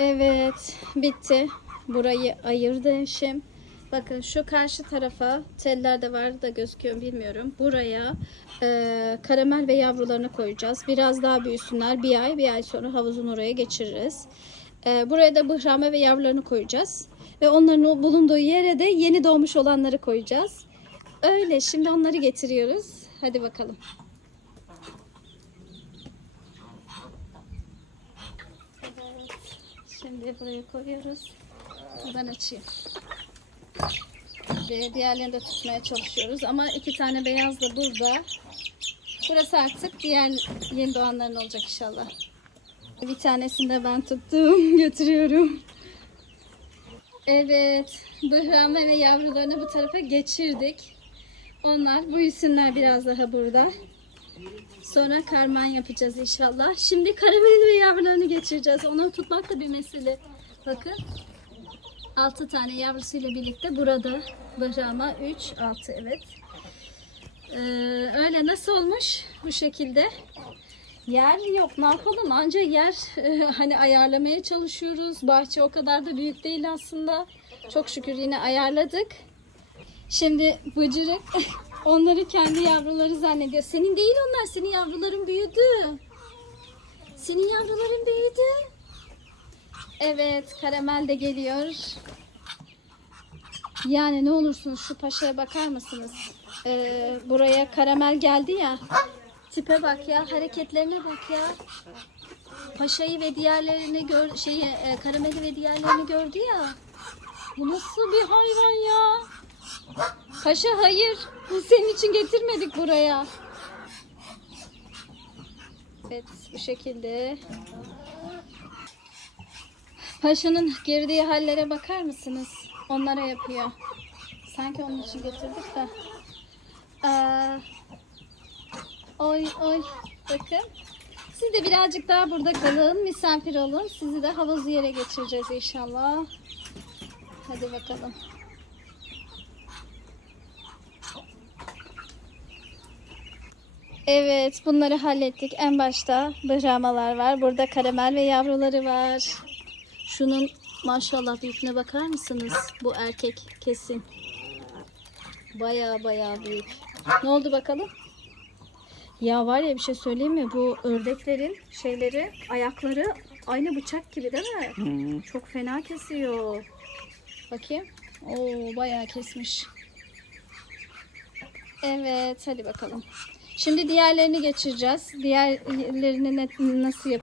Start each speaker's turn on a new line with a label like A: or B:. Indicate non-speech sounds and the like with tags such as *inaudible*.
A: Evet, bitti. Burayı ayırdı eşim. Bakın şu karşı tarafa teller de var da gözüküyor bilmiyorum. Buraya e, karamel ve yavrularını koyacağız. Biraz daha büyüsünler. Bir ay, bir ay sonra havuzun oraya geçiririz. E, buraya da bıhrame ve yavrularını koyacağız. Ve onların bulunduğu yere de yeni doğmuş olanları koyacağız. Öyle, şimdi onları getiriyoruz. Hadi bakalım. Evet, şimdi buraya koyuyoruz. Ben açayım. Ve diğerlerini de tutmaya çalışıyoruz. Ama iki tane beyaz da burada. Burası artık diğer yeni doğanların olacak inşallah. Bir tanesini de ben tuttum. *laughs* Götürüyorum. Evet. Bıhrame ve yavrularını bu tarafa geçirdik. Onlar büyüsünler biraz daha burada. Sonra karman yapacağız inşallah. Şimdi karamel ve yavrularını geçireceğiz. Onları tutmak da bir mesele. Bakın. 6 tane yavrusuyla birlikte burada. Bahrama 3, 6 evet. Ee, öyle nasıl olmuş bu şekilde? Yer yok ne yapalım anca yer e, hani ayarlamaya çalışıyoruz. Bahçe o kadar da büyük değil aslında. Çok şükür yine ayarladık. Şimdi Bıcırık *laughs* onları kendi yavruları zannediyor. Senin değil onlar senin yavruların büyüdü. Senin yavruların büyüdü. Evet karamel de geliyor. Yani ne olursunuz şu paşaya bakar mısınız? Ee, buraya karamel geldi ya. Tipe bak ya, hareketlerine bak ya. Paşayı ve diğerlerini gör, şeyi, e, karameli ve diğerlerini gördü ya. Bu nasıl bir hayvan ya? Paşa hayır. Senin için getirmedik buraya. Evet bu şekilde. Paşa'nın girdiği hallere bakar mısınız? Onlara yapıyor. Sanki onun için getirdik de. Aa, oy oy bakın. Siz de birazcık daha burada kalın. Misafir olun. Sizi de havuz yere geçireceğiz inşallah. Hadi bakalım. Evet bunları hallettik. En başta bıhramalar var. Burada karamel ve yavruları var. Şunun maşallah büyüklüğüne bakar mısınız? Bu erkek kesin. Baya baya büyük. Ne oldu bakalım? Ya var ya bir şey söyleyeyim mi? Bu ördeklerin şeyleri, ayakları aynı bıçak gibi değil mi? Çok fena kesiyor. Bakayım. Oo bayağı kesmiş. Evet hadi bakalım. Şimdi diğerlerini geçireceğiz. Diğerlerini nasıl yap